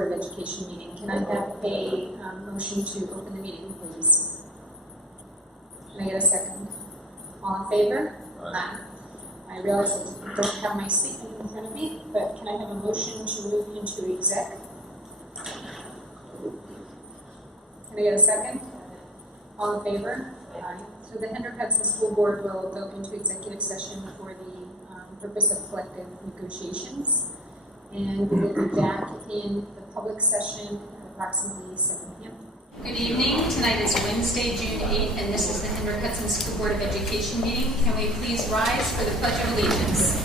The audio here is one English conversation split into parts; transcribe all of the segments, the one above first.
Board of Education meeting. Can I have a motion to open the meeting, please? Can I get a second? All in favor? Aye. I realize I don't have my statement in front of me, but can I have a motion to move into exec? Can I get a second? All in favor? Aye. So the Hendrick-Hudson School Board will go into executive session for the purpose of collective negotiations. And we will be back in the public session at approximately 7 p.m. Good evening. Tonight is Wednesday, June 8th, and this is the Hendrick-Hudson School Board of Education meeting. Can we please rise for the Pledge of Allegiance?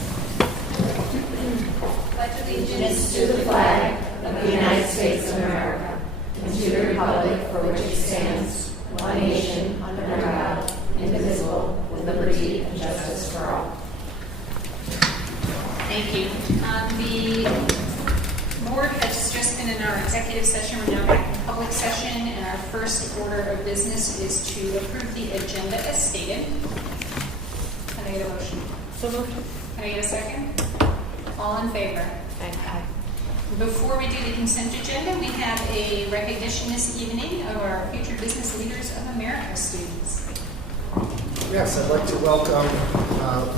Pledge allegiance to the flag of the United States of America and to the republic for which it stands, one nation, under God, indivisible, with liberty and justice for all. Thank you. The board has just been in our executive session. We're now back in public session, and our first order of business is to approve the agenda as stated. Can I get a motion? So moved. Can I get a second? All in favor? Aye. Before we do the consent agenda, we have a recognition this evening of our Future Business Leaders of America students. Yes, I'd like to welcome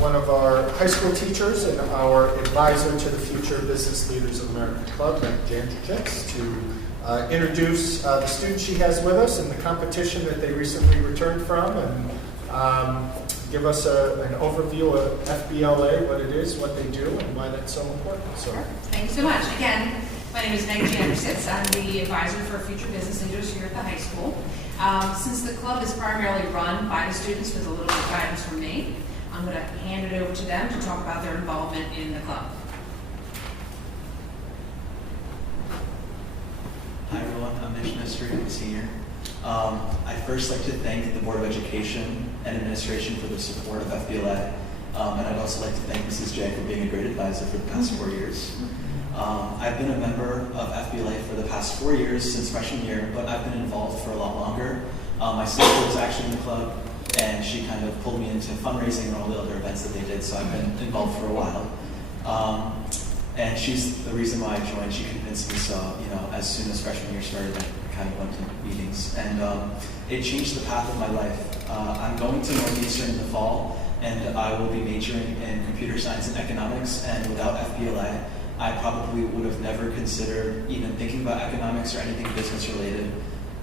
one of our high school teachers and our advisor to the Future Business Leaders of America Club, Jan Jacks, to introduce the student she has with us in the competition that they recently returned from, and give us an overview of FBLA, what it is, what they do, and why that's so important. So, thank you so much. Again, my name is Meg Jandersitz. I'm the advisor for Future Business Leaders here at the high school. Since the club is primarily run by the students with a little bit of guidance from me, I'm going to hand it over to them to talk about their involvement in the club. Hi everyone, I'm Mitch Mystery, I'm a senior. I'd first like to thank the Board of Education and Administration for the support of FBLA, and I'd also like to thank Mrs. J for being a great advisor for the past 4 years. I've been a member of FBLA for the past 4 years since freshman year, but I've been involved for a lot longer. My sister was actually in the club, and she kind of pulled me into fundraising and all the other events that they did, so I've been involved for a while. And she's the reason why I joined. She convinced me, so as soon as freshman year started, I kind of went to meetings, and it changed the path of my life. I'm going to Northeastern in the fall, and I will be majoring in computer science and economics, and without FBLA, I probably would have never considered even thinking about economics or anything business related.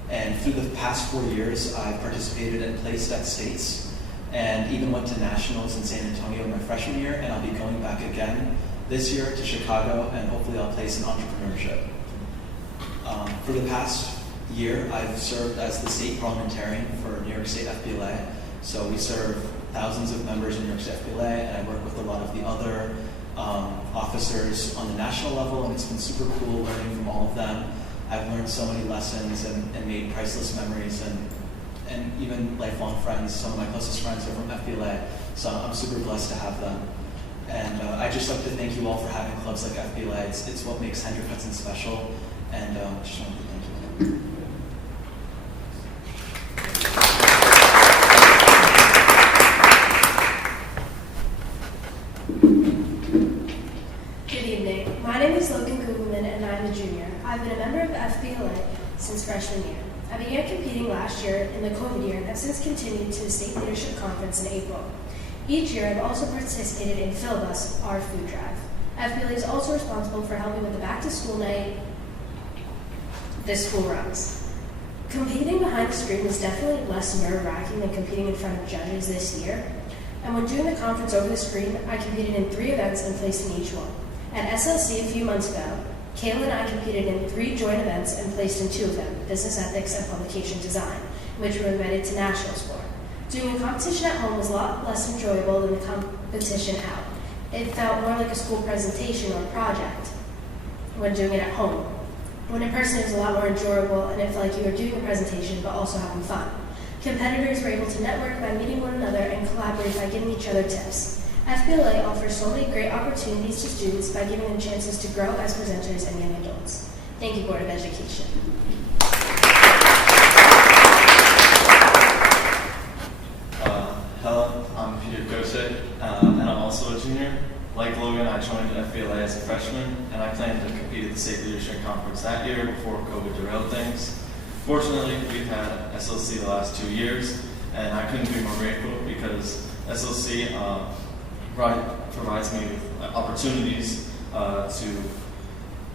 And through the past 4 years, I've participated and placed at states, and even went to nationals in San Antonio in my freshman year, and I'll be going back again this year to Chicago, and hopefully I'll place in entrepreneurship. For the past year, I've served as the state parliamentarian for New York State FBLA. So we serve thousands of members in New York State FBLA, and I work with a lot of the other officers on the national level, and it's been super cool learning from all of them. I've learned so many lessons and made priceless memories and even lifelong friends. Some of my closest friends are from FBLA, so I'm super blessed to have them. And I'd just like to thank you all for having clubs like FBLA. It's what makes Hendrick-Hudson special, and just want to thank you. My name is Logan Kugelman, and I'm a junior. I've been a member of FBLA since freshman year. I began competing last year in the COVID year and have since continued to the State Leadership Conference in April. Each year, I've also participated in Philbus, our food drive. FBLA is also responsible for helping with the back-to-school night this school runs. Competing behind the screen was definitely less nerve-wracking than competing in front of judges this year. And when doing the conference over the screen, I competed in 3 events and placed in each one. At SLC a few months ago, Kayla and I competed in 3 joint events and placed in 2 of them, business ethics and publication design, which were invited to nationals for. Doing a competition at home was a lot less enjoyable than the competition out. It felt more like a school presentation or project when doing it at home. When in person, it was a lot more enjoyable, and it felt like you were doing a presentation but also having fun. Competitors were able to network by meeting one another and collaborate by giving each other tips. FBLA offers so many great opportunities to students by giving them chances to grow as presenters and young adults. Thank you, Board of Education. Hello, I'm Peter Gosek, and I'm also a junior. Like Logan, I joined FBLA as a freshman, and I planned to compete at the State Leadership Conference that year before COVID derailed things. Fortunately, we've had SLC the last 2 years, and I couldn't be more grateful because SLC provides me with opportunities to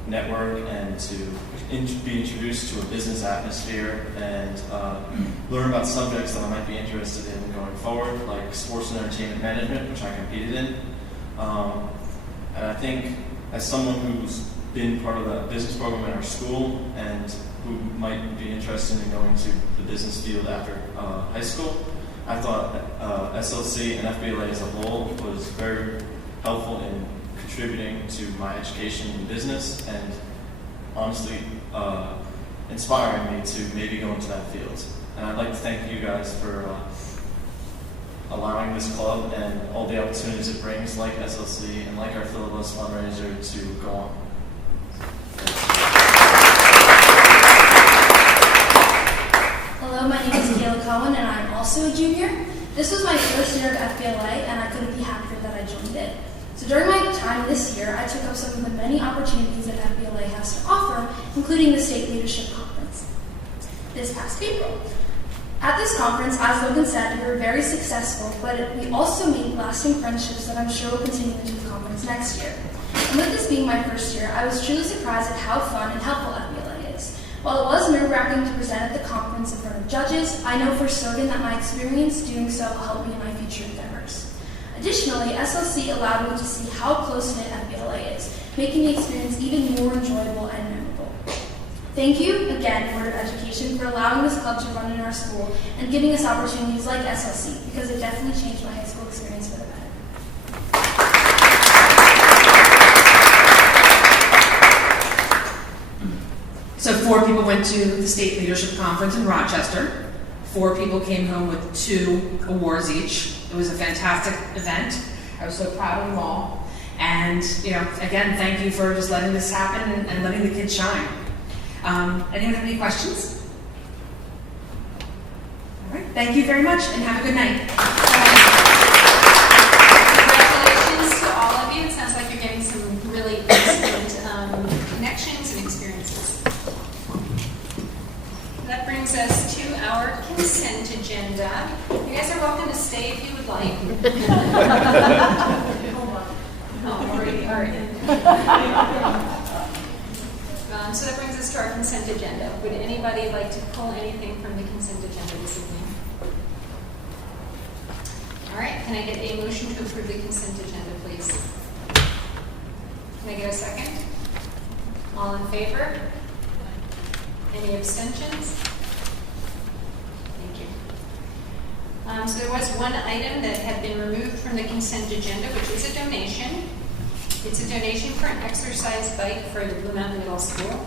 network and to be introduced to a business atmosphere and learn about subjects that I might be interested in going forward, like sports and entertainment management, which I competed in. And I think as someone who's been part of the business program in our school and who might be interested in going to the business field after high school, I thought SLC and FBLA as a whole was very helpful in contributing to my education in business and honestly inspiring me to maybe go into that field. And I'd like to thank you guys for allowing this club and all the opportunities it brings, like SLC and like our Philibus fundraiser, to go on. Hello, my name is Kayla Cohen, and I'm also a junior. This was my first year of FBLA, and I couldn't be happier that I joined it. So during my time this year, I took up some of the many opportunities that FBLA has to offer, including the State Leadership Conference this past April. At this conference, as Logan said, we were very successful, but we also made lasting friendships that I'm sure will continue into the conference next year. And with this being my first year, I was truly surprised at how fun and helpful FBLA is. While it was nerve-wracking to present at the conference in front of judges, I know for certain that my experience doing so will help me in my future endeavors. Additionally, SLC allowed me to see how close-knit FBLA is, making the experience even more enjoyable and memorable. Thank you again, Board of Education, for allowing this club to run in our school and giving us opportunities like SLC, because it definitely changed my high school experience for the better. So 4 people went to the State Leadership Conference in Rochester. 4 people came home with 2 awards each. It was a fantastic event. I was so proud of them all. And, again, thank you for just letting this happen and letting the kids shine. Anyone have any questions? All right, thank you very much and have a good night. Congratulations to all of you. It sounds like you're getting some really excellent connections and experiences. That brings us to our consent agenda. You guys are welcome to stay if you would like. Already. So that brings us to our consent agenda. Would anybody like to pull anything from the consent agenda this evening? All right, can I get a motion to approve the consent agenda, please? Can I get a second? All in favor? Any abstentions? Thank you. So there was one item that had been removed from the consent agenda, which is a donation. It's a donation for an exercise bike for the Blue Mountain Middle School.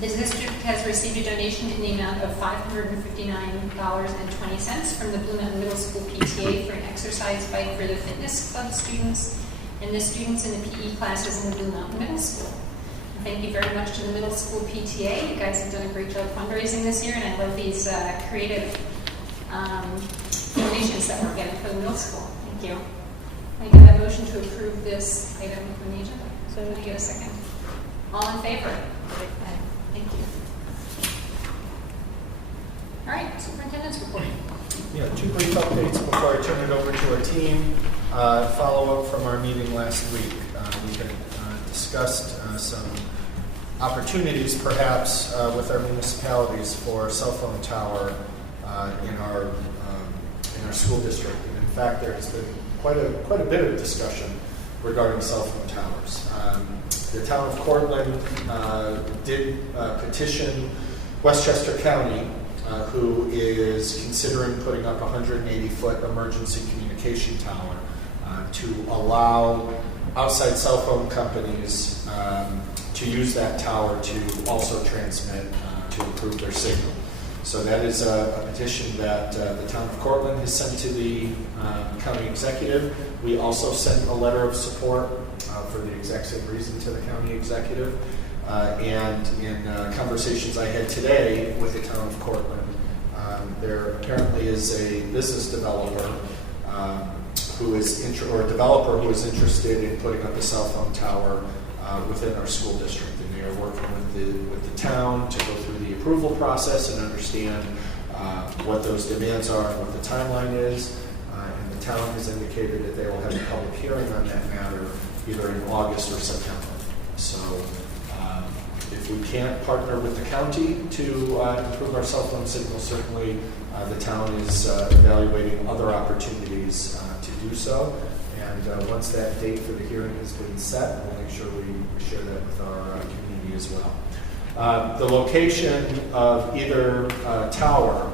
The district has received a donation in the amount of $559.20 from the Blue Mountain Middle School PTA for an exercise bike for the fitness club students and the students in the PE classes in the Blue Mountain Middle School. Thank you very much to the middle school PTA. You guys have done a great job fundraising this year, and I love these creative donations that we're getting for the middle school. Thank you. Can I get a motion to approve this item from the agenda? So can I get a second? All in favor? Thank you. All right, superintendent's report. Yeah, 2 brief updates before I turn it over to our team. Follow up from our meeting last week. We had discussed some opportunities, perhaps, with our municipalities for a cell phone tower in our school district. And in fact, there has been quite a bit of discussion regarding cell phone towers. The town of Cortland did petition Westchester County, who is considering putting up a 180-foot emergency communication tower to allow outside cell phone companies to use that tower to also transmit to improve their signal. So that is a petition that the town of Cortland has sent to the county executive. We also sent a letter of support for the exact same reason to the county executive. And in conversations I had today with the town of Cortland, there apparently is a business developer who is or a developer who is interested in putting up a cell phone tower within our school district, and they are working with the town to go through the approval process and understand what those demands are and what the timeline is. And the town has indicated that they will have a public hearing on that matter either in August or September. So if we can't partner with the county to improve our cell phone signal, certainly the town is evaluating other opportunities to do so. And once that date for the hearing has been set, we'll make sure we share that with our community as well. The location of either tower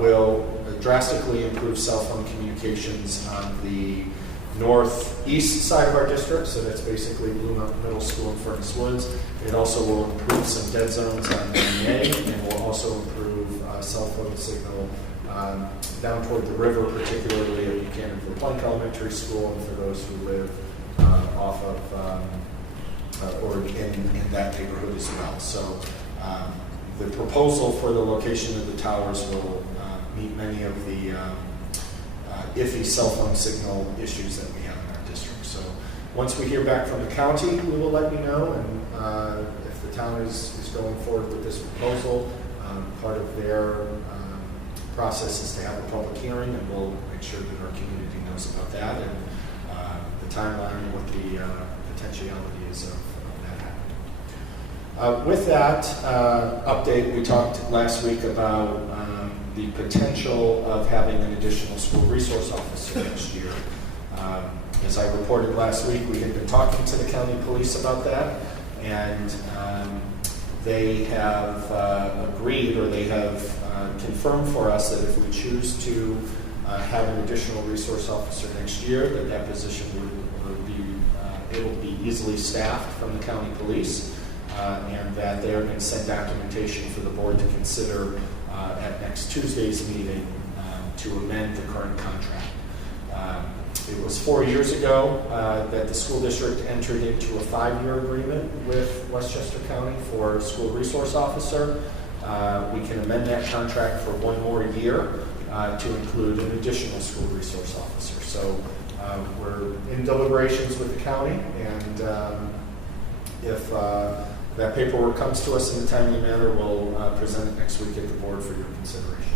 will drastically improve cell phone communications on the northeast side of our district, so that's basically Blue Mountain Middle School and Furnace Woods. It also will improve some dead zones on 9A, and will also improve cell phone signal down toward the river, particularly at Buchanan for Plank Elementary School, and for those who live off of or in that neighborhood as well. So the proposal for the location of the towers will meet many of the iffy cell phone signal issues that we have in our district. So once we hear back from the county, we will let you know, and if the town is going forward with this proposal, part of their process is to have a public hearing, and we'll make sure that our community knows about that and the timeline and what the potentiality is of that happening. With that update, we talked last week about the potential of having an additional school resource officer next year. As I reported last week, we had been talking to the county police about that, and they have agreed, or they have confirmed for us, that if we choose to have an additional resource officer next year, that position would be able to be easily staffed from the county police, and that they are going to send documentation for the board to consider at next Tuesday's meeting to amend the current contract. It was 4 years ago that the school district entered into a 5-year agreement with Westchester County for a school resource officer. We can amend that contract for 1 more year to include an additional school resource officer. So we're in deliberations with the county, and if that paperwork comes to us in a timely manner, we'll present it next week at the board for your consideration.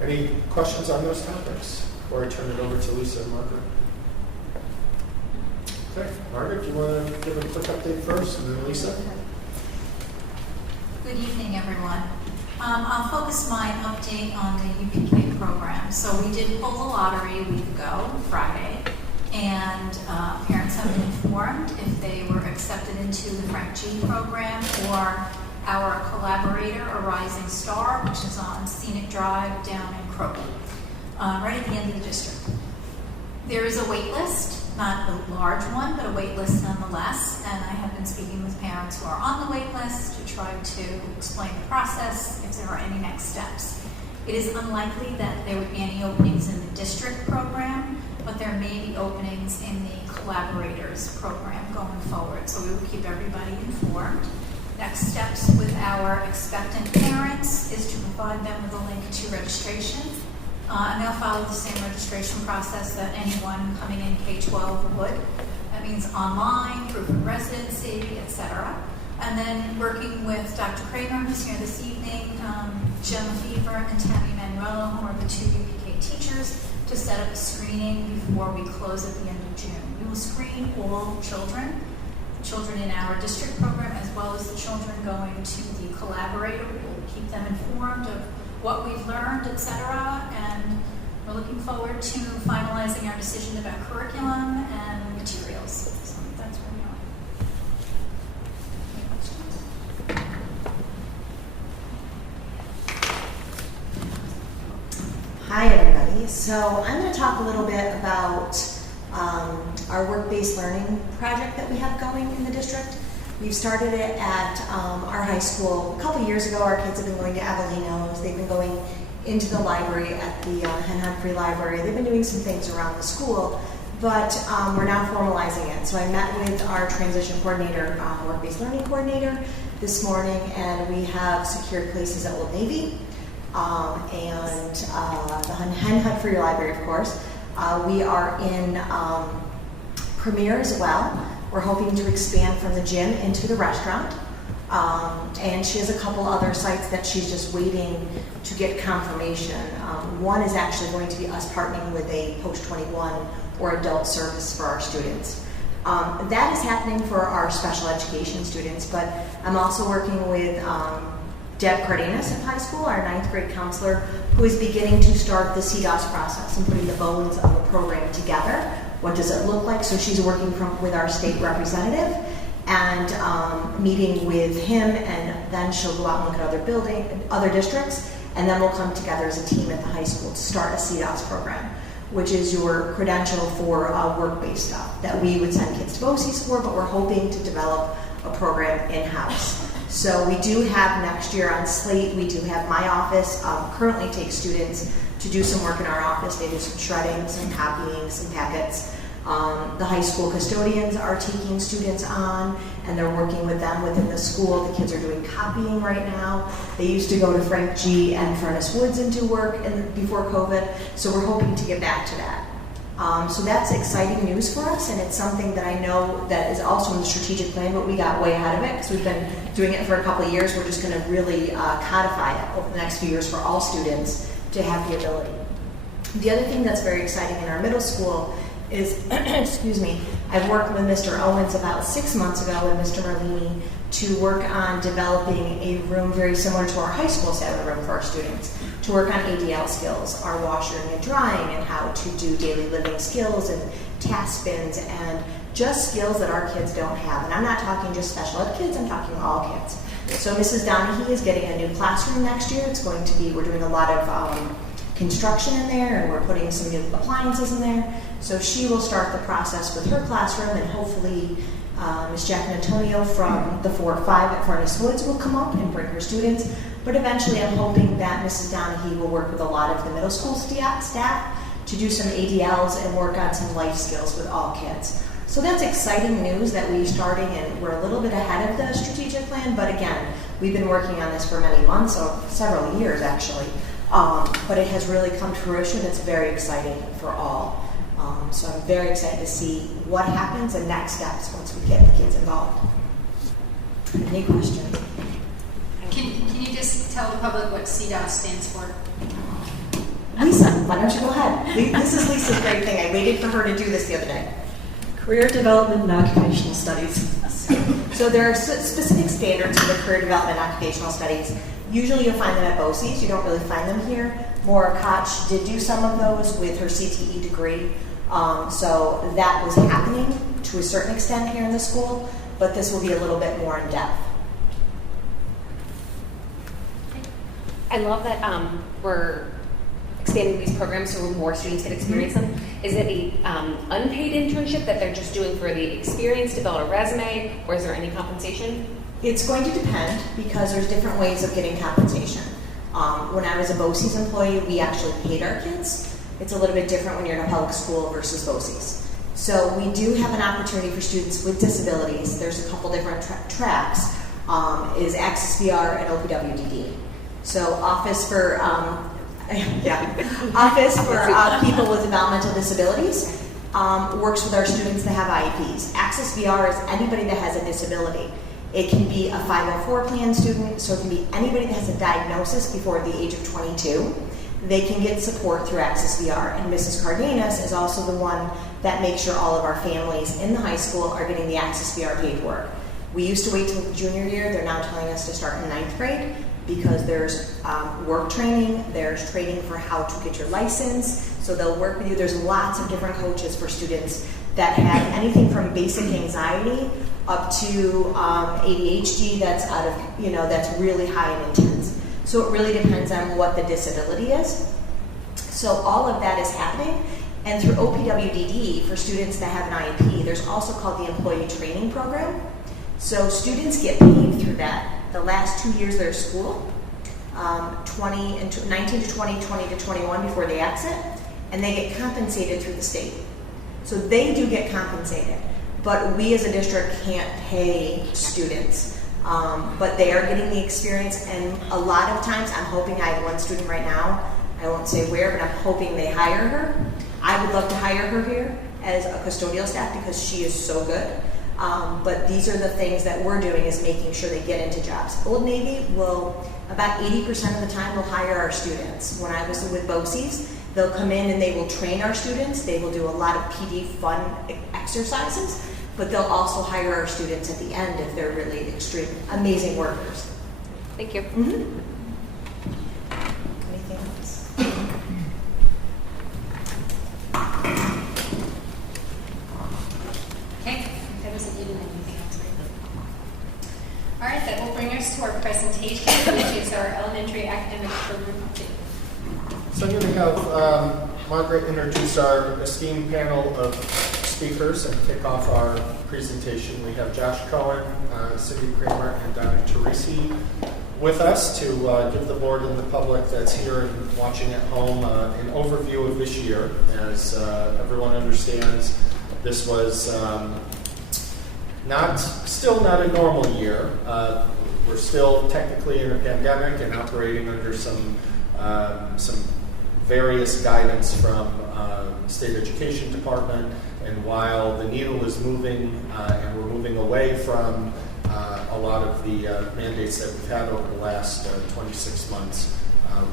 Any questions on those topics before I turn it over to Lisa and Margaret? Okay, Margaret, do you want to give a quick update first, and then Lisa? Good evening, everyone. I'll focus my update on the UPK program. So we did pull the lottery a week ago, Friday, and parents have been informed if they were accepted into the Frank G program or our collaborator, a Rising Star, which is on Scenic Drive down in Croton, right at the end of the district. There is a wait list, not a large one, but a wait list nonetheless, and I have been speaking with parents who are on the wait list to try to explain the process, if there are any next steps. It is unlikely that there would be any openings in the district program, but there may be openings in the collaborators program going forward, so we will keep everybody informed. Next steps with our expectant parents is to provide them with a link to registration, and they'll follow the same registration process that anyone coming in K-12 would. That means online, proof of residency, etc. And then working with Dr. Kramer, who's here this evening, Jim Fever and Tammy Manuel, who are the 2 UPK teachers, to set up a screening before we close at the end of June. We will screen all children in our district program, as well as the children going to the collaborator. We will keep them informed of what we've learned, etc. And we're looking forward to finalizing our decision about curriculum and materials. So that's where we are. Any questions? Hi, everybody. So I'm going to talk a little bit about our work-based learning project that we have going in the district. We've started it at our high school. A couple years ago, our kids have been going to Avellino's. They've been going into the library at the Hen Free Library. They've been doing some things around the school, but we're now formalizing it. So I met with our transition coordinator, work-based learning coordinator this morning, and we have secured places at Old Navy. and the Hen Hut for your library, of course. We are in Premier as well. We're hoping to expand from the gym into the restaurant. And she has a couple other sites that she's just waiting to get confirmation. One is actually going to be us partnering with a post-21 or adult service for our students. That is happening for our special education students, but I'm also working with Deb Cardenas at high school, our 9th grade counselor, who is beginning to start the CDOS process and putting the bones of the program together. What does it look like? So she's working with our state representative and meeting with him, and then she'll go out and look at other districts, and then we'll come together as a team at the high school to start a CDOS program, which is your credential for work-based stuff that we would send kids to BOCES for, but we're hoping to develop a program in-house. So we do have next year on slate, we do have my office currently takes students to do some work in our office. They do some shredding, some copying, some packets. The high school custodians are taking students on, and they're working with them within the school. The kids are doing copying right now. They used to go to Frank G. and Furnace Woods and do work before COVID, so we're hoping to get back to that. So that's exciting news for us, and it's something that I know that is also in the strategic plan, but we got way ahead of it because we've been doing it for a couple of years. We're just going to really codify it over the next few years for all students to have the ability. The other thing that's very exciting in our middle school is, excuse me, I've worked with Mr. Owens about 6 months ago and Mr. Marlini to work on developing a room very similar to our high school Saturday room for our students, to work on ADL skills, our washing and drying, and how to do daily living skills and task bins, and just skills that our kids don't have. And I'm not talking just special ed kids, I'm talking all kids. So Mrs. Donahue is getting a new classroom next year. It's going to be, we're doing a lot of construction in there, and we're putting some new appliances in there. So she will start the process with her classroom, and hopefully Ms. Jack and Antonio from the 4-5 at Furnace Woods will come up and bring her students. But eventually I'm hoping that Mrs. Donahue will work with a lot of the middle school staff to do some ADLs and work on some life skills with all kids. So that's exciting news that we're starting, and we're a little bit ahead of the strategic plan, but again, we've been working on this for many months, or several years actually. But it has really come to fruition. It's very exciting for all. So I'm very excited to see what happens and next steps once we get the kids involved. Any questions? Can you just tell the public what CDOS stands for? Lisa, why don't you go ahead? This is Lisa's great thing. I waited for her to do this the other day. Career Development and Occupational Studies. So there are specific standards for the Career Development and Occupational Studies. Usually you'll find them at BOCES. You don't really find them here. Maura Koch did do some of those with her CTE degree. So that was happening to a certain extent here in the school, but this will be a little bit more in depth. I love that we're expanding these programs so more students can experience them. Is it a unpaid internship that they're just doing for the experience to build a resume, or is there any compensation? It's going to depend because there's different ways of getting compensation. When I was a BOCES employee, we actually paid our kids. It's a little bit different when you're in a public school versus BOCES. So we do have an opportunity for students with disabilities. There's a couple different tracks, is Access VR and OPWDD. So Office for people with developmental disabilities works with our students that have IEPs. Access VR is anybody that has a disability. It can be a 504 plan student, so it can be anybody that has a diagnosis before the age of 22. They can get support through Access VR. And Mrs. Cardenas is also the one that makes sure all of our families in the high school are getting the Access VR paperwork. We used to wait till the junior year. They're now telling us to start in 9th grade because there's work training, there's training for how to get your license, so they'll work with you. There's lots of different coaches for students that have anything from basic anxiety up to ADHD that's that's really high and intense. So it really depends on what the disability is. So all of that is happening. And through OPWDD, for students that have an IEP, there's also called the Employee Training Program. So students get paid through that the last 2 years of their school, 19 to 20, 20 to 21 before they exit, and they get compensated through the state. So they do get compensated, but we as a district can't pay students but they are getting the experience, and a lot of times I'm hoping, I have one student right now, I won't say where, but I'm hoping they hire her. I would love to hire her here as a custodial staff because she is so good. But these are the things that we're doing, is making sure they get into jobs. Old Navy will, about 80% of the time, will hire our students. When I was with BOCES, they'll come in and they will train our students. They will do a lot of PD fun exercises, but they'll also hire our students at the end if they're really extreme, amazing workers. Thank you. Mm-hmm. Anything else? Okay, that was a good anything else, right? All right, that will bring us to our presentation, which is our elementary academic program update. So I'm going to have Margaret introduce our esteemed panel of speakers and kick off our presentation. We have Josh Cohen, Cindy Kramer, and Donna Teresi with us to give the board and the public that's here and watching at home an overview of this year. As everyone understands, this was still not a normal year. We're still technically in a pandemic and operating under some various guidance from State Education Department. And while the needle is moving and we're moving away from a lot of the mandates that we've had over the last 26 months,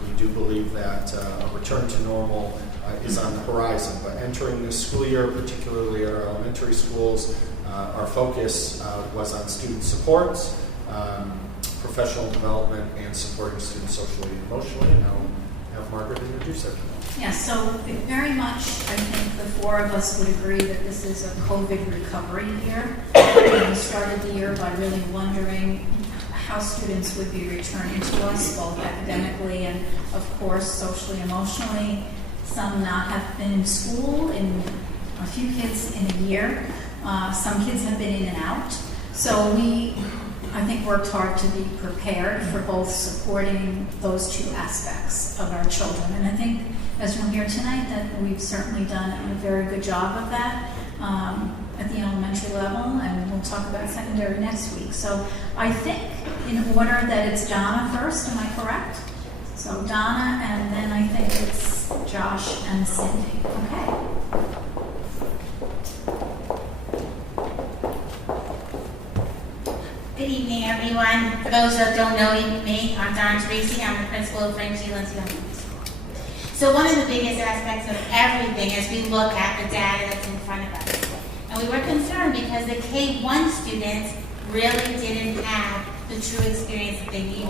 we do believe that a return to normal is on the horizon. But entering this school year, particularly at our elementary schools, our focus was on student support, professional development, and supporting students socially and emotionally. And I'll have Margaret introduce everyone. Yeah, so very much, I think the four of us would agree that this is a COVID recovery year. We started the year by really wondering how students would be returning to us, both academically and, of course, socially, emotionally. Some not have been in school, in a few kids in a year. Some kids have been in and out. So we, I think, worked hard to be prepared for both supporting those two aspects of our children. And I think, as we'll hear tonight, that we've certainly done a very good job of that at the elementary level, and we'll talk about secondary next week. So I think, in order, that it's Donna first, am I correct? So Donna, and then I think it's Josh and Cindy. Okay. Good evening, everyone. For those that don't know me, I'm Donna Teresi. I'm the principal of Frankie Lindsay Elementary School. So one of the biggest aspects of everything is we look at the data that's in front of us. And we were concerned because the K-1 students really didn't have the true experience that they needed.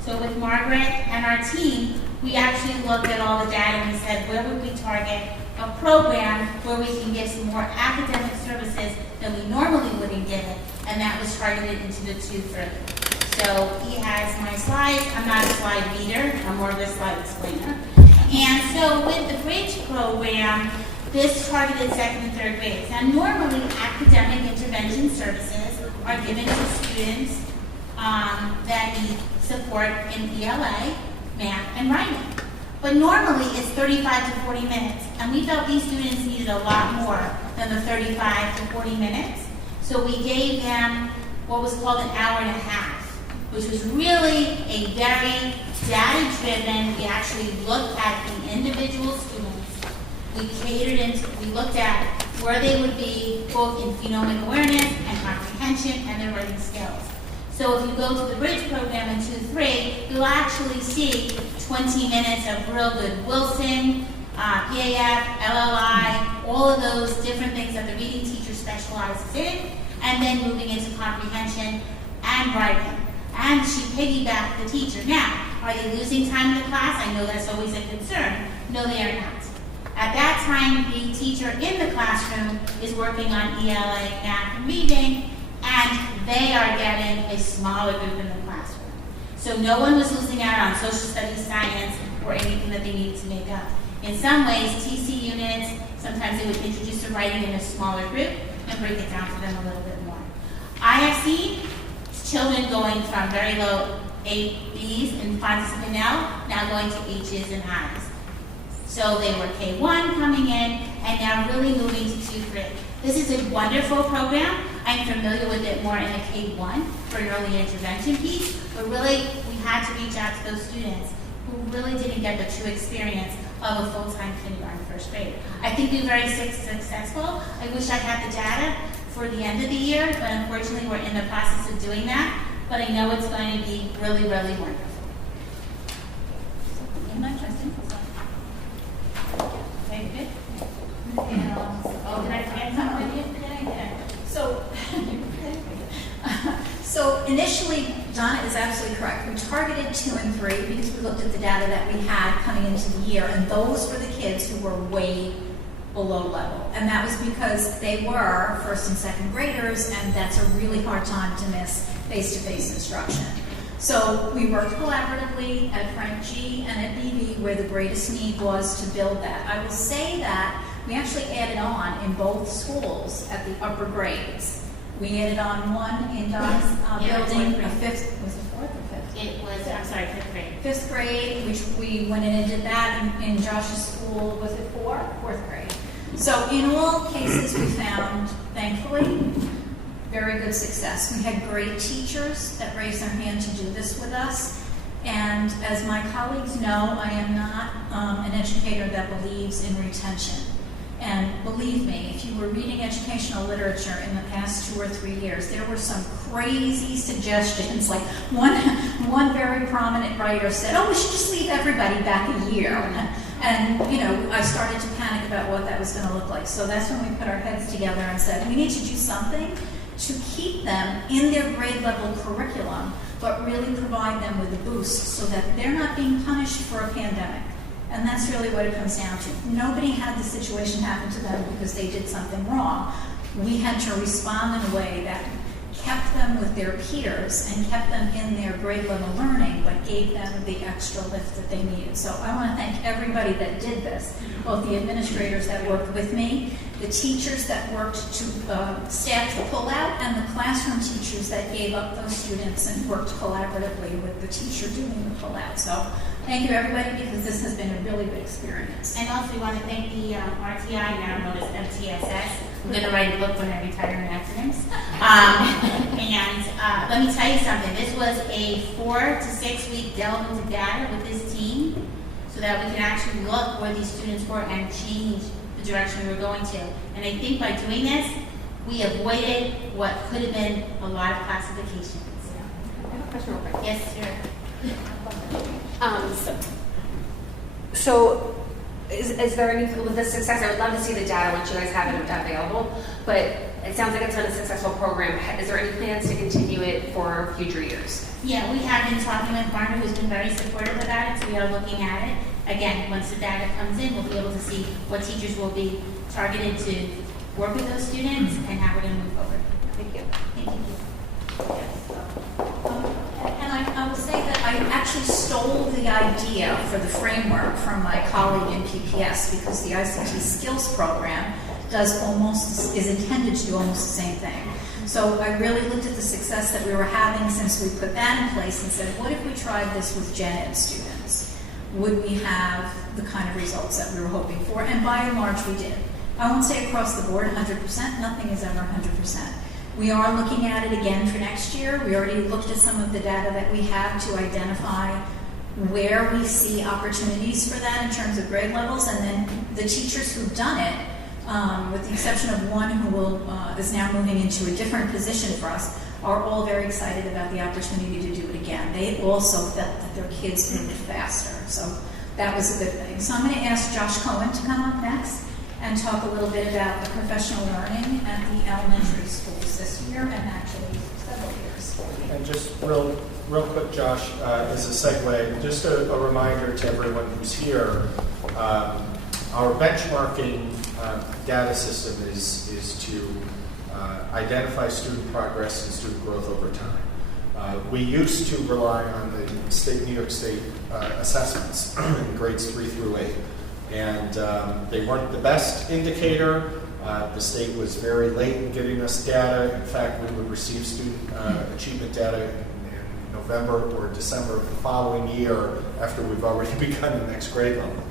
So with Margaret and our team, we actually looked at all the data and we said, where would we target a program where we can give some more academic services than we normally wouldn't give it, and that was targeted into the 2-3. So he has my slides. I'm not a slide reader, I'm more of a slide explainer. And so with the Bridge program, this targeted 2nd and 3rd grades. Now normally academic intervention services are given to students that need support in ELA, math, and writing. But normally it's 35 to 40 minutes, and we felt these students needed a lot more than the 35 to 40 minutes. So we gave them what was called an hour and a half, which was really a very data-driven. We actually looked at the individual students. We catered into, we looked at where they would be both in phenomic awareness and comprehension and their writing skills. So if you go to the Bridge program in 2-3, you'll actually see 20 minutes of real good Wilson, PAF, LLI, all of those different things that the reading teacher specializes in, and then moving into comprehension and writing. And she piggybacked the teacher. Now, are they losing time in the class? I know that's always a concern. No, they are not. At that time, the teacher in the classroom is working on ELA, math, and reading, and they are getting a smaller group in the classroom. So no one was losing out on social studies, science, or anything that they needed to make up. In some ways, TC units, sometimes they would introduce the writing in a smaller group and break it down for them a little bit more. I have seen children going from very low A, B's in Fontes and Pinnell, now going to H's and I's. So they were K1 coming in, and now really moving to 2-3. This is a wonderful program. I'm familiar with it more in a K-1 for an early intervention piece, but really we had to reach out to those students who really didn't get the true experience of a full-time kindergarten first grade. I think we were very successful. I wish I had the data for the end of the year, but unfortunately we're in the process of doing that. But I know it's going to be really, really wonderful. Am I trusting? Very good. Oh, did I forget something? So initially, Donna is absolutely correct. We targeted 2 and 3 because we looked at the data that we had coming into the year, and those were the kids who were way below level. And that was because they were first and second graders, and that's a really hard time to miss face-to-face instruction. So we worked collaboratively at Frank G and at BB where the greatest need was to build that. I will say that we actually added on in both schools at the upper grades. We added on one in Donna's building, a fifth, was it 4th or 5th? It was, I'm sorry, 5th grade. 5th grade, which we went in and did that in Josh's school, was it 4th grade? So in all cases we found, thankfully, very good success. We had great teachers that raised their hand to do this with us. And as my colleagues know, I am not an educator that believes in retention. And believe me, if you were reading educational literature in the past 2 or 3 years, there were some crazy suggestions. Like one very prominent writer said, oh, we should just leave everybody back a year. And, you know, I started to panic about what that was going to look like. So that's when we put our heads together and said, we need to do something to keep them in their grade level curriculum, but really provide them with a boost so that they're not being punished for a pandemic. And that's really what it comes down to. Nobody had the situation happen to them because they did something wrong. We had to respond in a way that kept them with their peers and kept them in their grade level learning, but gave them the extra lift that they needed. So I want to thank everybody that did this, both the administrators that worked with me, the teachers that worked to staff the pullout, and the classroom teachers that gave up those students and worked collaboratively with the teacher doing the pullout. So thank you, everybody, because this has been a really good experience. And also we want to thank the RTI, now known as MTSS. I'm going to write a book when I retire in accidents. And let me tell you something. This was a 4 to 6 week delve into data with this team so that we can actually look where these students were and change the direction we were going to. And I think by doing this, we avoided what could have been a lot of classifications. I have a question real quick. Yes, sir. So is there any, with this success, I would love to see the data once you guys have it available, but it sounds like it's been a successful program. Is there any plans to continue it for future years? Yeah, we have been talking with Barna, who's been very supportive about it, so we are looking at it. Again, once the data comes in, we'll be able to see what teachers will be targeted to work with those students and how we're going to move forward. Thank you. Thank you. And I will say that I actually stole the idea for the framework from my colleague in PPS because the ICT skills program is intended to do almost the same thing. So I really looked at the success that we were having since we put that in place and said, what if we tried this with gen ed students? Would we have the kind of results that we were hoping for? And by and large, we did. I won't say across the board 100%. Nothing is ever 100%. We are looking at it again for next year. We already looked at some of the data that we have to identify where we see opportunities for that in terms of grade levels. And then the teachers who've done it, with the exception of one who is now moving into a different position for us, are all very excited about the opportunity to do it again. They also felt that their kids moved faster. So that was a good thing. So I'm going to ask Josh Cohen to come up next and talk a little bit about the professional learning at the elementary schools this year and actually several years. And just real quick, Josh, as a segue, just a reminder to everyone who's here, our benchmarking data system is to identify student progress and student growth over time. We used to rely on the New York State assessments in grades 3 through 8. And they weren't the best indicator. The state was very late in giving us data. In fact, we would receive student achievement data in November or December of the following year after we've already begun the next grade level.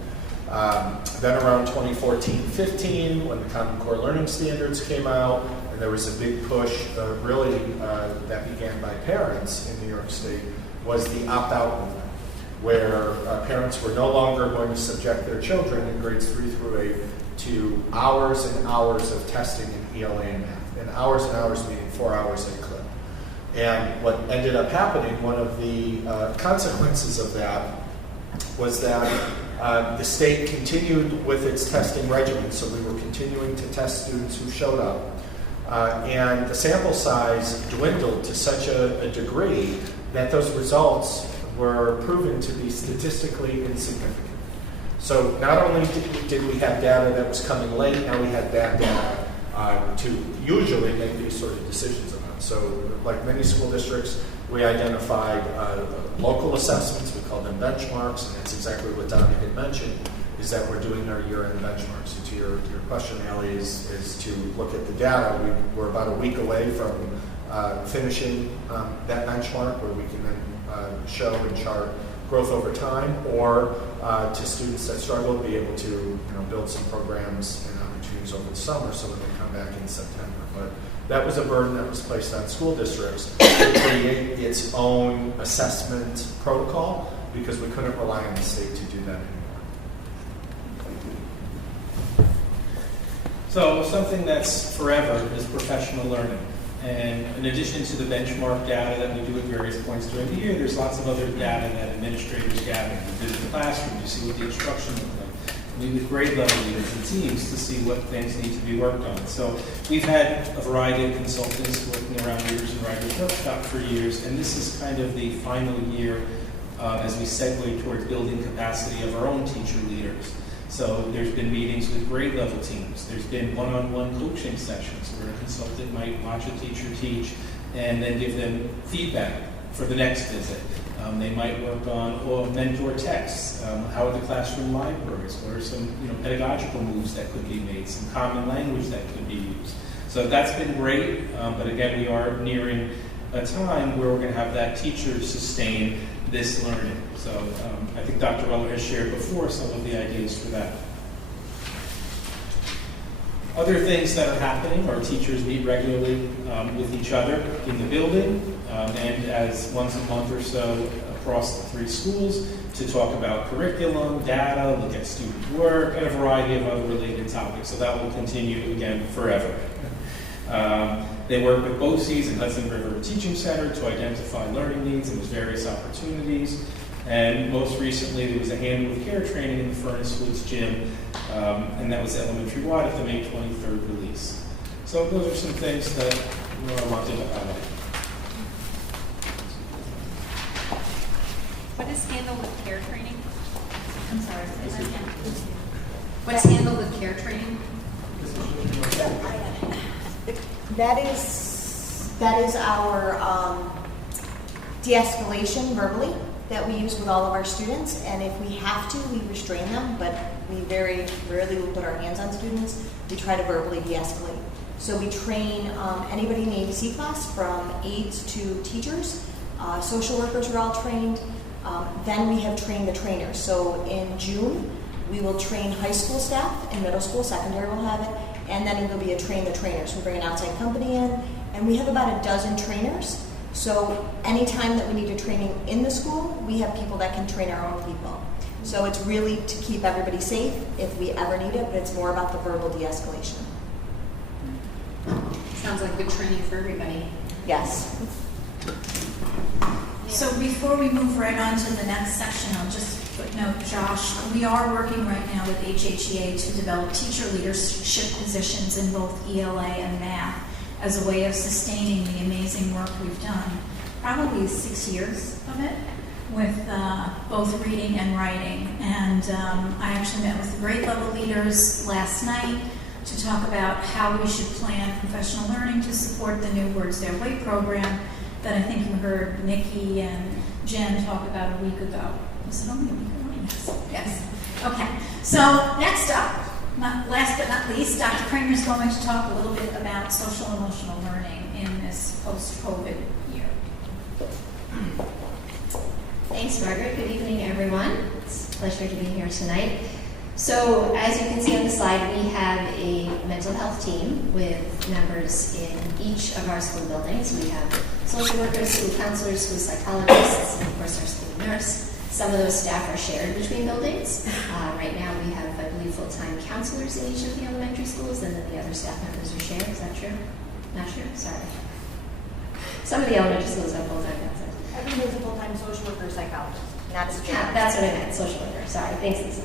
Then around 2014-15, when the Common Core Learning Standards came out, and there was a big push, really, that began by parents in New York State, was the opt-out movement, where parents were no longer going to subject their children in grades 3 through 8 to hours and hours of testing in ELA and math, and hours meaning 4 hours at a clip. And what ended up happening, one of the consequences of that was that the state continued with its testing regimen, so we were continuing to test students who showed up. And the sample size dwindled to such a degree that those results were proven to be statistically insignificant. So not only did we have data that was coming late, now we had bad data to usually make these sort of decisions about. So like many school districts, we identified local assessments, we call them benchmarks, and that's exactly what Donna had mentioned, is that we're doing our year-end benchmarks. And to your question, Allie, is to look at the data. We're about a week away from finishing that benchmark, where we can then show and chart growth over time, or to students that struggle, be able to build some programs and opportunities over the summer so when they come back in September. But that was a burden that was placed on school districts to create its own assessment protocol, because we couldn't rely on the state to do that anymore. So something that's forever is professional learning. And in addition to the benchmark data that we do at various points during the year, there's lots of other data that administrators gather. You visit the classroom, you see what the instruction looks like. We meet with grade level leaders and teams to see what things need to be worked on. So we've had a variety of consultants working around Readers and Writers Workshop for years, and this is kind of the final year as we segue towards building capacity of our own teacher leaders. So there's been meetings with grade level teams. There's been one-on-one coaching sessions where a consultant might watch a teacher teach and then give them feedback for the next visit. They might work on mentor texts. How are the classroom libraries? What are some pedagogical moves that could be made? Some common language that could be used. So that's been great. But again, we are nearing a time where we're going to have that teacher sustain this learning. So I think Dr. Weller has shared before some of the ideas for that. Other things that are happening, our teachers meet regularly with each other in the building and as once a month or so across the 3 schools to talk about curriculum, data, look at student work, and a variety of other related topics. So that will continue again forever. They work with BOCES and Hudson River Teaching Center to identify learning needs and various opportunities. And most recently, there was a handle of care training in the Furnace Woods Gym, and that was elementary-wide at the May 23rd release. So those are some things that I wanted to highlight. What is handled with care training? I'm sorry. What's handled with care training? That is our de-escalation verbally that we use with all of our students, and if we have to, we restrain them, but we very rarely will put our hands on students. We try to verbally de-escalate. So we train anybody in the ABC class, from aides to teachers. Social workers are all trained. Then we have trained the trainers. So in June, we will train high school staff, and middle school, secondary will have it, and then it will be a train the trainers. We bring an outside company in, and we have about a dozen trainers. So anytime that we need a training in the school, we have people that can train our own people. So it's really to keep everybody safe if we ever need it, but it's more about the verbal de-escalation. Sounds like good training for everybody. Yes. So before we move right on to the next section, I'll just footnote, Josh, we are working right now with HHEA to develop teacher leadership positions in both ELA and math as a way of sustaining the amazing work we've done. Probably 6 years of it with both reading and writing. And I actually met with the grade level leaders last night to talk about how we should plan professional learning to support the new Words Their Way program that I think you heard Nikki and Jen talk about a week ago. Was it only a week ago? Yes. Okay. So next up, last but not least, Dr. Kramer is going to talk a little bit about social emotional learning in this post-COVID year. Thanks, Margaret. Good evening, everyone. It's a pleasure to be here tonight. So as you can see on the slide, we have a mental health team with members in each of our school buildings. We have social workers, school counselors, school psychologists, and of course our school nurse. Some of those staff are shared between buildings. Right now we have, I believe, full-time counselors in each of the elementary schools, and then the other staff members are shared. Is that true? Not sure? Sorry. Some of the elementary schools have full-time counselors. I think there's a full-time social worker psychologist. That's what I meant, social worker. Sorry, thanks, Lisa.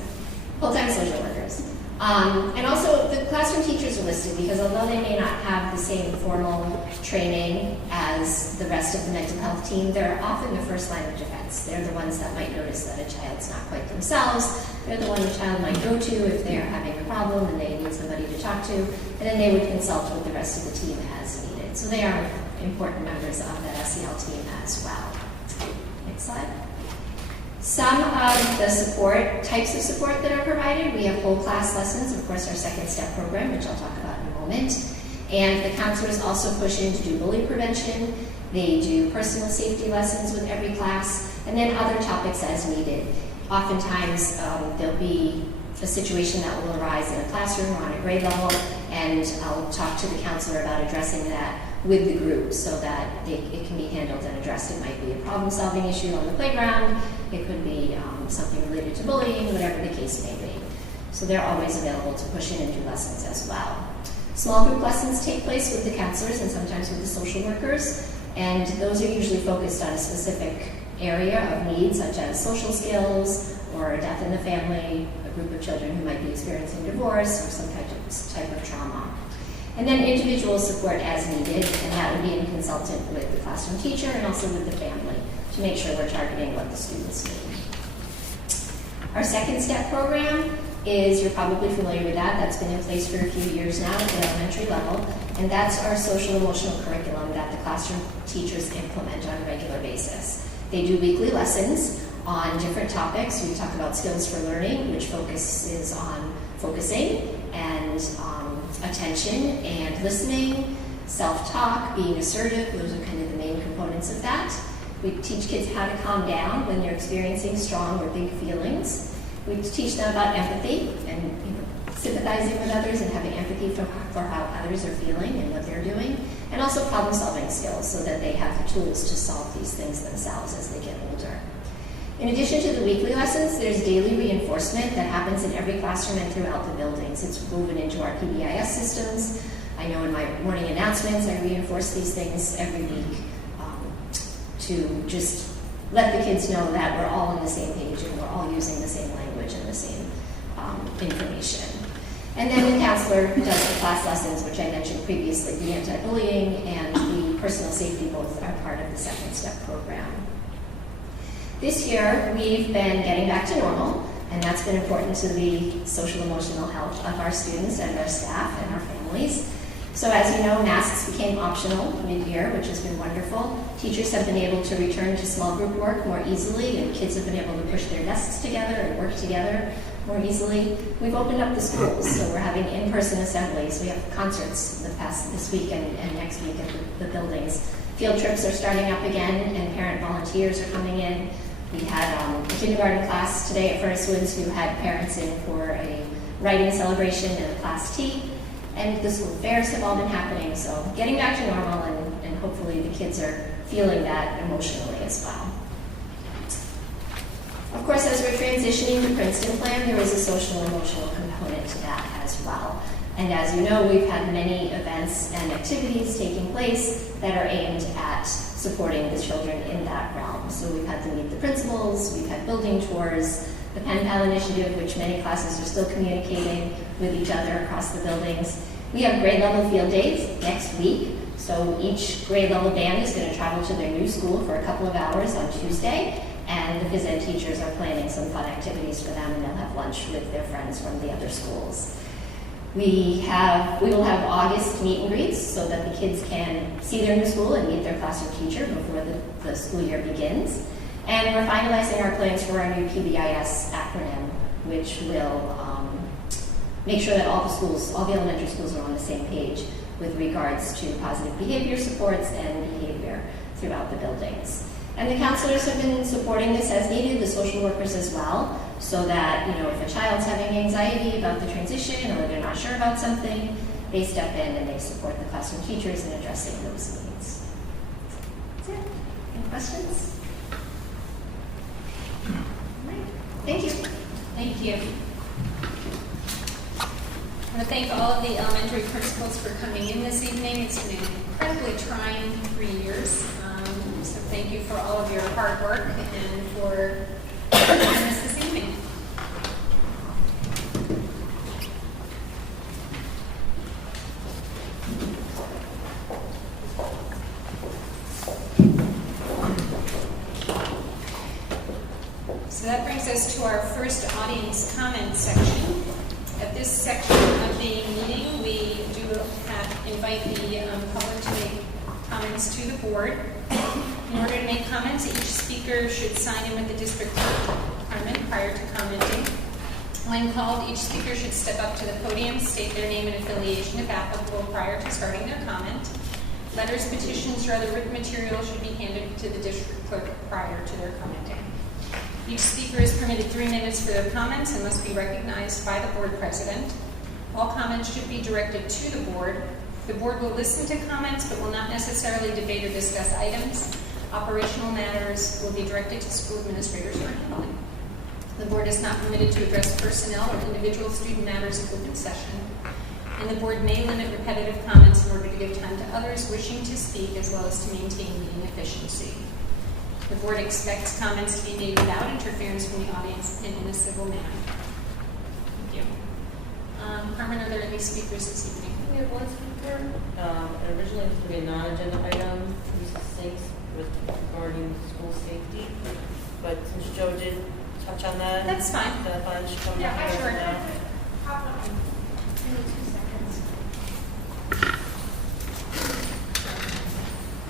Full-time social workers. And also, the classroom teachers are listed because although they may not have the same formal training as the rest of the mental health team, they're often the first line of defense. They're the ones that might notice that a child's not quite themselves. They're the one the child might go to if they're having a problem and they need somebody to talk to. And then they would consult with the rest of the team as needed. So they are important members of that SEL team as well. Next slide. Some of the types of support that are provided, we have whole class lessons, of course our second step program, which I'll talk about in a moment. And the counselors also push in to do bully prevention. They do personal safety lessons with every class, and then other topics as needed. Oftentimes there'll be a situation that will arise in a classroom or on a grade level, and I'll talk to the counselor about addressing that with the group so that it can be handled and addressed. It might be a problem-solving issue on the playground. It could be something related to bullying, whatever the case may be. So they're always available to push in and do lessons as well. Small group lessons take place with the counselors and sometimes with the social workers, and those are usually focused on a specific area of need, such as social skills or a death in the family, a group of children who might be experiencing divorce or some type of trauma. And then individual support as needed, and that would be in consultant with the classroom teacher and also with the family to make sure we're targeting what the students need. Our second step program is, you're probably familiar with that, that's been in place for a few years now at the elementary level, and that's our social emotional curriculum that the classroom teachers implement on a regular basis. They do weekly lessons on different topics. We talk about skills for learning, which focuses on focusing and attention and listening, self-talk, being assertive. Those are kind of the main components of that. We teach kids how to calm down when they're experiencing strong or big feelings. We teach them about empathy and sympathizing with others and having empathy for how others are feeling and what they're doing, and also problem-solving skills so that they have the tools to solve these things themselves as they get older. In addition to the weekly lessons, there's daily reinforcement that happens in every classroom and throughout the buildings. It's woven into our PBIS systems. I know in my morning announcements I reinforce these things every week to just let the kids know that we're all on the same page and we're all using the same language and the same information. And then the counselor who does the class lessons, which I mentioned previously, the anti-bullying and the personal safety, both are part of the second step program. This year, we've been getting back to normal, and that's been important to the social emotional health of our students and our staff and our families. So as you know, masks became optional mid-year, which has been wonderful. Teachers have been able to return to small group work more easily, and kids have been able to push their desks together and work together more easily. We've opened up the schools, so we're having in-person assemblies. We have concerts this week and next week at the buildings. Field trips are starting up again, and parent volunteers are coming in. We had a kindergarten class today at Furnace Woods who had parents in for a writing celebration and a class tea. And the school fairs have all been happening, so getting back to normal, and hopefully the kids are feeling that emotionally as well. Of course, as we're transitioning the Princeton plan, there is a social and emotional component to that as well. And as you know, we've had many events and activities taking place that are aimed at supporting the children in that realm. So we've had to meet the principals, we've had building tours, the Pen Pal initiative, which many classes are still communicating with each other across the buildings. We have grade level field days next week. So each grade level band is going to travel to their new school for a couple of hours on Tuesday, and the phys ed teachers are planning some fun activities for them, and they'll have lunch with their friends from the other schools. We will have August meet and greets so that the kids can see their new school and meet their classroom teacher before the school year begins. And we're finalizing our plans for our new PBIS acronym, which will make sure that all the elementary schools are on the same page with regards to positive behavior supports and behavior throughout the buildings. And the counselors have been supporting this as needed, the social workers as well, so that, if a child's having anxiety about the transition or they're not sure about something, they step in and they support the classroom teachers in addressing those needs. That's it. Any questions? All right. Thank you. Thank you. I want to thank all of the elementary principals for coming in this evening. It's been an incredibly trying 3 years. So thank you for all of your hard work and for joining us this evening. So that brings us to our first audience comment section. At this section of the meeting, we do invite the public to make comments to the board. In order to make comments, each speaker should sign in with the district department prior to commenting. When called, each speaker should step up to the podium, state their name and affiliation if applicable prior to starting their comment. Letters, petitions, or other written material should be handed to the district clerk prior to their commenting. Each speaker is permitted 3 minutes for their comments and must be recognized by the board president. All comments should be directed to the board. The board will listen to comments but will not necessarily debate or discuss items. Operational matters will be directed to school administrators who are handling. The board is not permitted to address personnel or individual student matters in open session. And the board may limit repetitive comments in order to give time to others wishing to speak as well as to maintain meeting efficiency. The board expects comments to be made without interference from the audience and in a civil manner. Thank you. Carmen, are there any speakers this evening? We have one speaker. Originally, it was going to be a non-agenda item, Mrs. Sinks, regarding school safety. But since Joe did touch on that, that's fine. Is that fine? She come Yeah, here sure. now.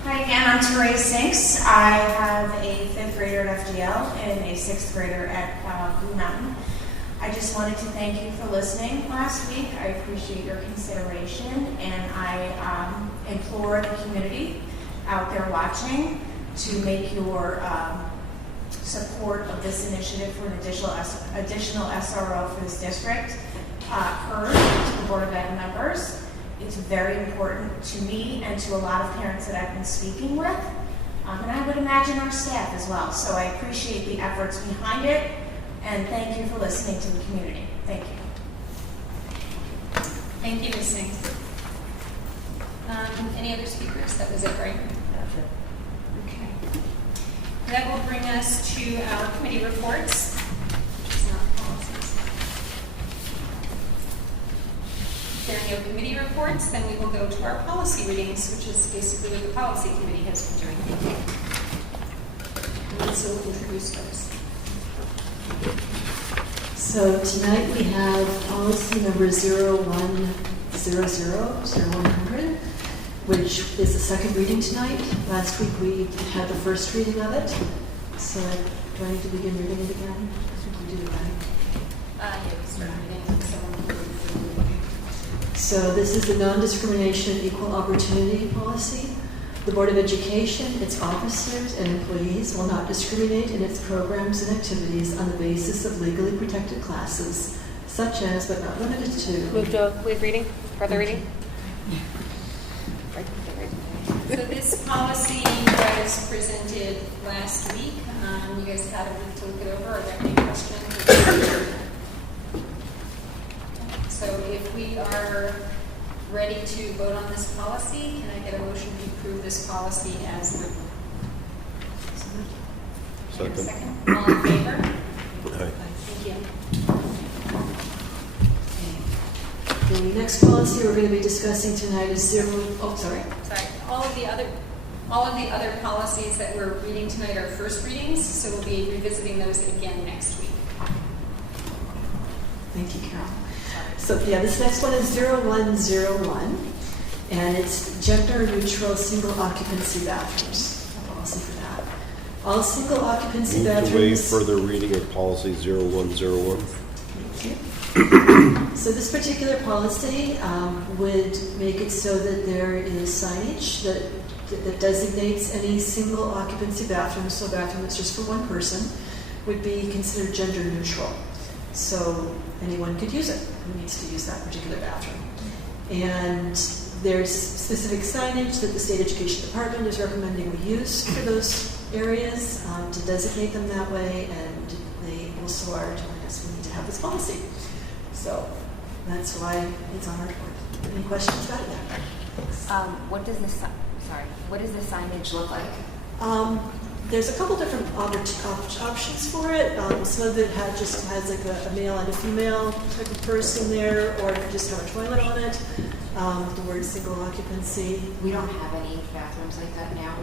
Hi again, I'm Therese Sinks. I have a 5th grader at FGL and a 6th grader at Blue Mountain. I just wanted to thank you for listening last week. I appreciate your consideration, and I implore the community out there watching to make your support of this initiative for an additional SRO for this district heard to the Board of Ed members. It's very important to me and to a lot of parents that I've been speaking with, and I would imagine our staff as well. So I appreciate the efforts behind it, and thank you for listening to the community. Thank you. Thank you, Ms. Singh. Any other speakers? That was it, right? Gotcha. Okay. That will bring us to our committee reports, which is not policies. If there are no committee reports, then we will go to our policy readings, which is basically what the policy committee has been doing. And so we'll introduce those. So tonight we have policy number 0100, which is the second reading tonight. Last week we had the first reading of it. So do I need to begin reading it again? I think we did it right. Yeah, we started reading. So this is the non-discrimination equal opportunity policy. The Board of Education, its officers, and employees will not discriminate in its programs and activities on the basis of legally protected classes, such as, but not limited to... Move to waive reading? Further reading? So this policy was presented last week. You guys had a week to look it over. Are there any questions? So if we are ready to vote on this policy, can I get a motion to approve this policy as written? Second. All in favor? Aye. Thank you. The next policy we're going to be discussing tonight is Sorry. All of the other policies that we're reading tonight are first readings, so we'll be revisiting those again next week. Thank you, Carol. So yeah, this next one is 0101, and it's gender-neutral single occupancy bathrooms. A policy for that. All single occupancy Move bathrooms. to waive further reading of policy 0101. Thank you. So this particular policy would make it so that there is signage that that designates any single occupancy bathroom, so a bathroom that's just for one person, would be considered gender neutral. So anyone could use it who needs to use that particular bathroom. And there's specific signage that the State Education Department is recommending we use for those areas to designate them that way, and they also are telling us we need to have this policy. So that's why it's on our report. Any questions about that? What does the signage look like? There's a couple different options for it. Some of it just has like a male and a female type of person there, or it could just have a toilet on it. The word single occupancy. We don't have any bathrooms like that now.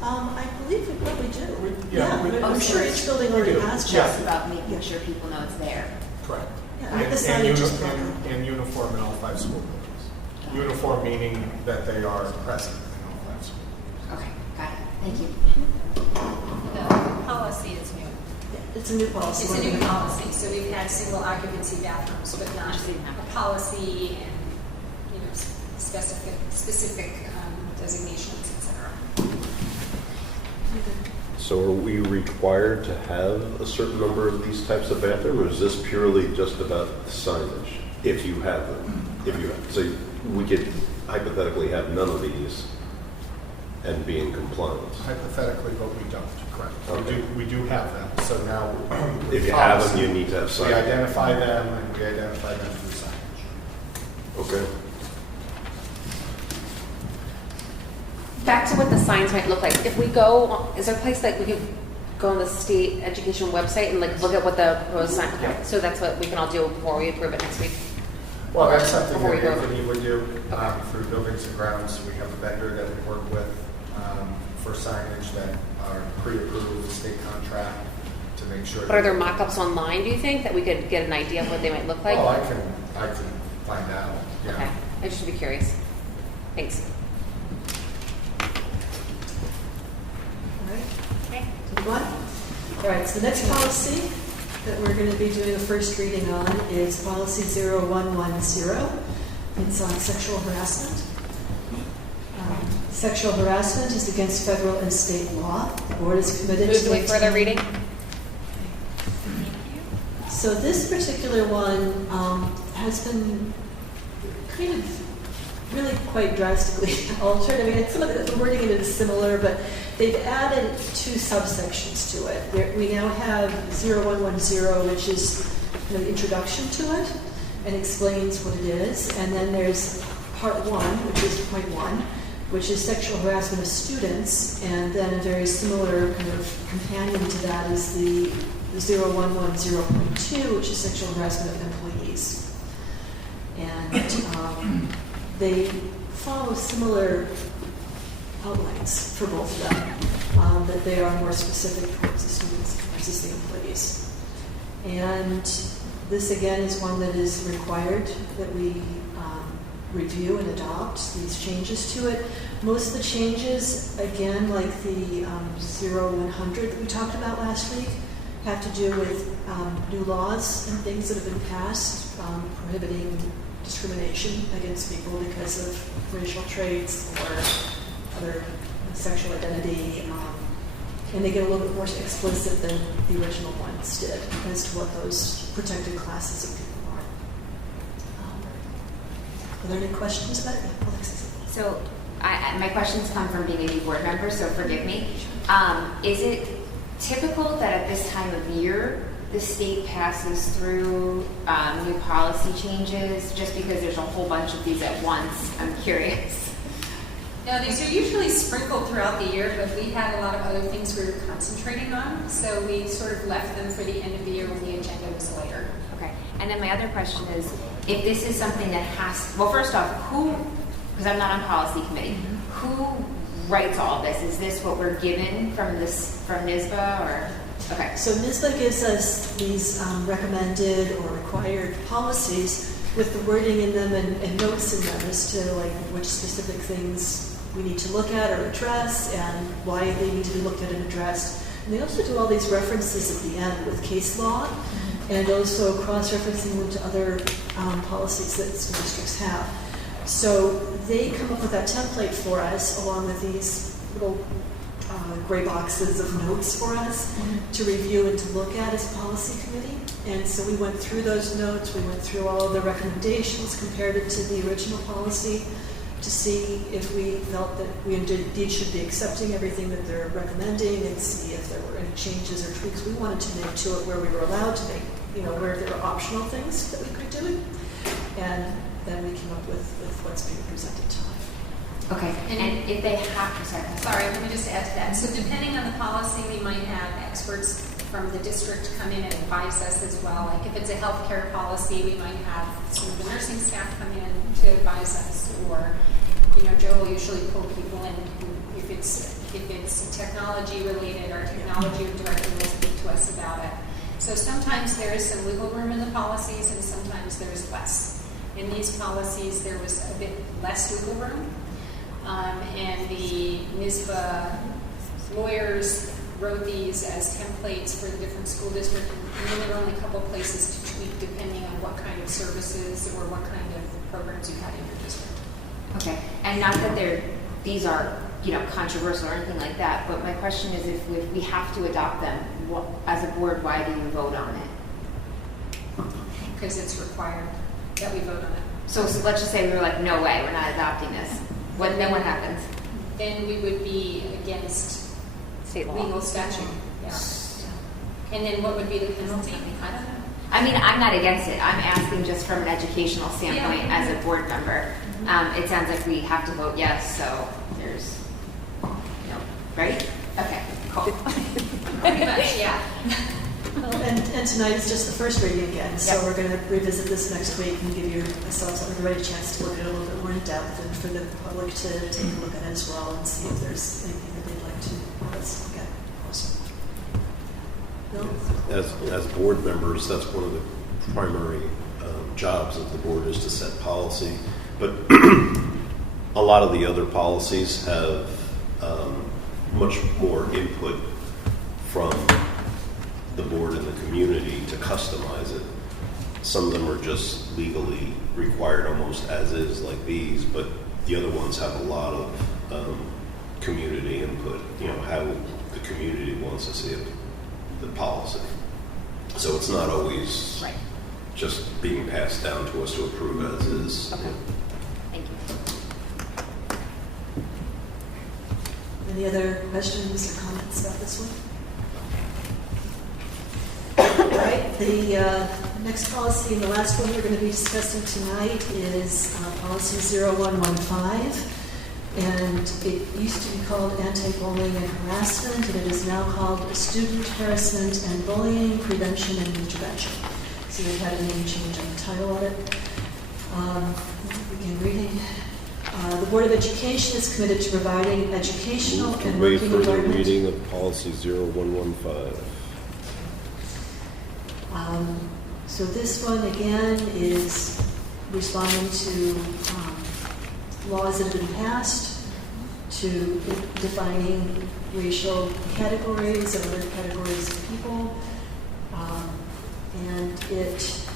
I believe we probably do. Yeah, I'm sure each building already has one. Just about making sure people know it's there. Correct. Yeah, the signage is proper. And uniform in all 5 school buildings. Uniform meaning that they are present in all 5 schools. Okay, got it. Thank you. The policy is new. Yeah, it's a new policy. It's a new policy, so we've had single occupancy bathrooms, but not a policy and, specific designations, etc. So are we required to have a certain number of these types of bathrooms, or is this purely just about signage, if you have them? So we could hypothetically have none of these and be in compliance. Hypothetically, but we don't, correct. Okay. We do have them, so now. If you have them, you need to have signage. We identify them, and we identify them through signage. Okay. Back to what the signs might look like. If we go, is there a place that we could go on the state education website and look at what the proposed sign? Okay. Yeah. So that's what we can all do before we approve it next week. Well, that's something Before that we go. Anthony would do through Buildings and Grounds. We have a vendor that we work with for signage that are pre-approved state contract to make sure. But are there mock-ups online, do you think, that we could get an idea of what they might look like? Oh, I can find out. Yeah. Okay. I just would be curious. Thanks. Okay. Move on. All right, so the next policy that we're going to be doing a first reading on is policy 0110. It's on sexual harassment. Sexual harassment is against federal and state law. The board is committed Move to to further reading. So this particular one has been kind of really quite drastically altered. I mean, some of the wording in it is similar, but they've added 2 subsections to it. We now have 0110, which is the introduction to it and explains what it is. And then there's part 1, which is point 1, which is sexual harassment of students. And then a very similar kind of companion to that is the 0110.2, which is sexual harassment of employees. And they follow similar outlines for both of them, that they are more specific towards the students versus the employees. And this, again, is one that is required that we review and adopt these changes to it. Most of the changes, again, like the 0100 that we talked about last week, have to do with new laws and things that have been passed prohibiting discrimination against people because of racial traits or other sexual identity, and they get a little bit more explicit than the original ones did as to what those protected classes of people are. Are there any questions about it? Yeah, Alexis. So my questions come from being a new board member, so forgive me. Is it typical that at this time of year the state passes through new policy changes just because there's a whole bunch of these at once? I'm curious. No, these are usually sprinkled throughout the year, but we had a lot of other things we were concentrating on, so we sort of left them for the end of the year when the agenda was later. Okay. And then my other question is, if this is something that has, well, first off, who, because I'm not on policy committee, who writes all of this? Is this what we're given from NYSBA or? Okay. So NYSBA gives us these recommended or required policies with the wording in them and notes in them as to like which specific things we need to look at or address and why they need to be looked at and addressed. And they also do all these references at the end with case law and also cross-referencing them to other policies that school districts have. So they come up with that template for us, along with these little gray boxes of notes for us to review and to look at as a policy committee. And so we went through those notes, we went through all of the recommendations, compared it to the original policy to see if we felt that we indeed should be accepting everything that they're recommending, and see if there were any changes or tweaks we wanted to make to it where we were allowed to make, where there were optional things that we could do. And then we came up with what's being presented tonight. Okay, and if they have to set Sorry, let me just add to that. So depending on the policy, we might have experts from the district come in and advise us as well. Like if it's a healthcare policy, we might have some of the nursing staff come in to advise us, or Joe will usually pull people in if it's technology related. Our technology director will speak to us about it. So sometimes there is some wiggle room in the policies, and sometimes there's less. In these policies, there was a bit less wiggle room. And the NISBA lawyers wrote these as templates for the different school districts, and then there were only a couple places to tweak depending on what kind of services or what kind of programs you had in your district. Okay, and not that these are controversial or anything like that, but my question is, if we have to adopt them, as a board, why do you vote on it? Because it's required that we vote on it. So let's just say we were like, no way, we're not adopting this. Then what happens? Then we would be against state law, legal statute. Yeah. And then what would be the penalty? I don't know. I mean, I'm not against it. I'm asking just from an educational standpoint as a board member. It sounds like we have to vote yes, so there's, right? Okay, cool. Pretty much, yeah. Well, and tonight is just the first reading again, so we're going to revisit this next week and give everybody a chance to look at it a little bit more in depth, and for the public to take a look at it as well and see if there's anything that they'd like to have us look at. Also. As board members, that's one of the primary jobs of the board, is to set policy. But a lot of the other policies have much more input from the board and the community to customize it. Some of them are just legally required almost as is, like these, but the other ones have a lot of community input, how the community wants to see the policy. So it's not always just being passed down to us to approve as is. Okay. Thank you. Any other questions or comments about this one? All right, the next policy and the last one we're going to be discussing tonight is policy 0115. And it used to be called anti-bullying and harassment, and it is now called student harassment and bullying prevention and intervention. So we've had a name change on the title of it. Begin reading. The Board of Education is committed to providing educational and wait working for the environment. reading of policy 0115. So this one again is responding to laws that have been passed, to defining racial categories and other categories of people, and it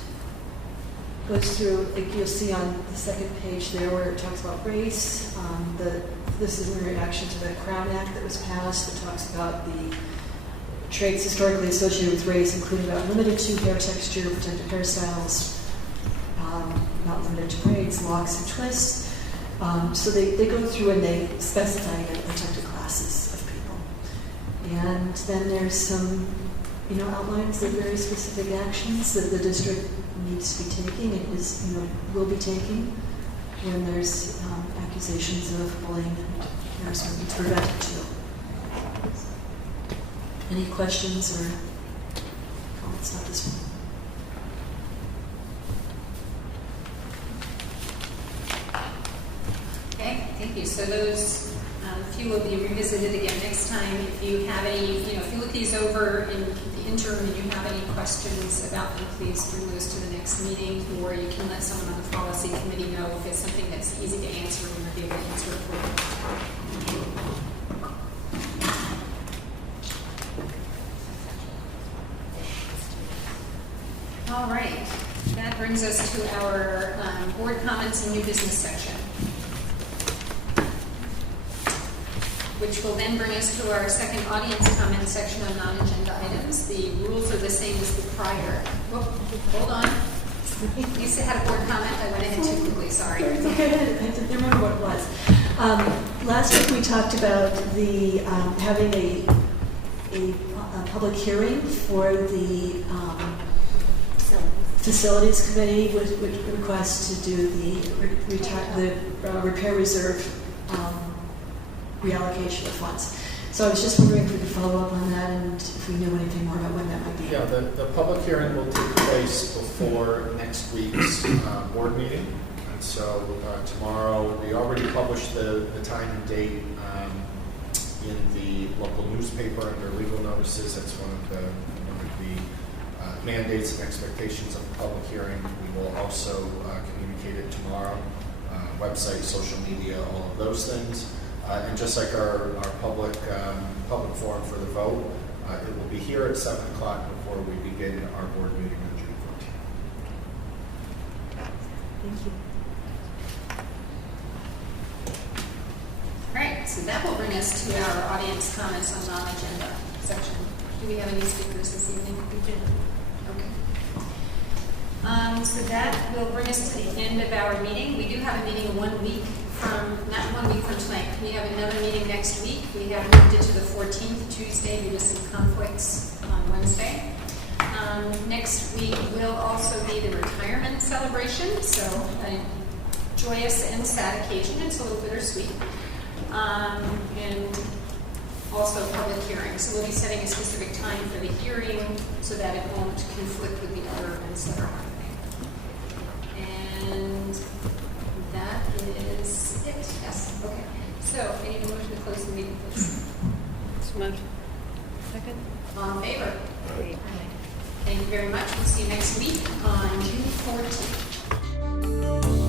goes through, you'll see on the second page there where it talks about race. This is in reaction to the Crown Act that was passed that talks about the traits historically associated with race, including but not limited to hair texture, protective hairstyles, not limited to braids, locks, and twists. So they go through and they specify protected classes of people. And then there's some, outlines of very specific actions that the district needs to be taking and will be taking when there's accusations of bullying and harassment to prevent it too. Any questions or comments about this one? Okay, thank you. So those few will be revisited again next time. If you have any, if you look these over in the interim and you have any questions about them, please bring those to the next meeting, or you can let someone on the policy committee know if it's something that's easy to answer and we'll be able to answer it for you. All right, that brings us to our board comments and new business section. which will then bring us to our second audience comment section on non-agenda items. The rules are the same as the prior. Oh, hold on. You said had a board comment. I went ahead too quickly. Sorry. It's okay. I didn't remember what it was. Last week we talked about the having a public hearing for the facilities committee with request to do the repair reserve reallocation of funds. So I was just wondering if we could follow up on that and if we knew anything more about when that might be. Yeah, the public hearing will take place before next week's board meeting. And so tomorrow, we already published the time and date in the local newspaper under legal notices. That's one of the mandates and expectations of the public hearing. We will also communicate it tomorrow, website, social media, all of those things. And just like our public forum for the vote, it will be here at 7 o'clock before we begin our board meeting on June 14th. Thank you. All right, so that will bring us to our audience comments on non-agenda section. Do we have any speakers this evening? We do. Okay. So that will bring us to the end of our meeting. We do have a meeting not 1 week from tonight. We have another meeting next week. We have moved it to the 14th, Tuesday, due to some conflicts on Wednesday. Next week will also be the retirement celebration, so a joyous and sad occasion. It's a little bittersweet. And also public hearing. So we'll be setting a specific time for the hearing so that it won't conflict with the other events that are happening. And that is it. Yes. Okay. So I need a motion to close the meeting, please. Motion. Second. All in favor? Aye. Thank you very much. We'll see you next week on June 14th.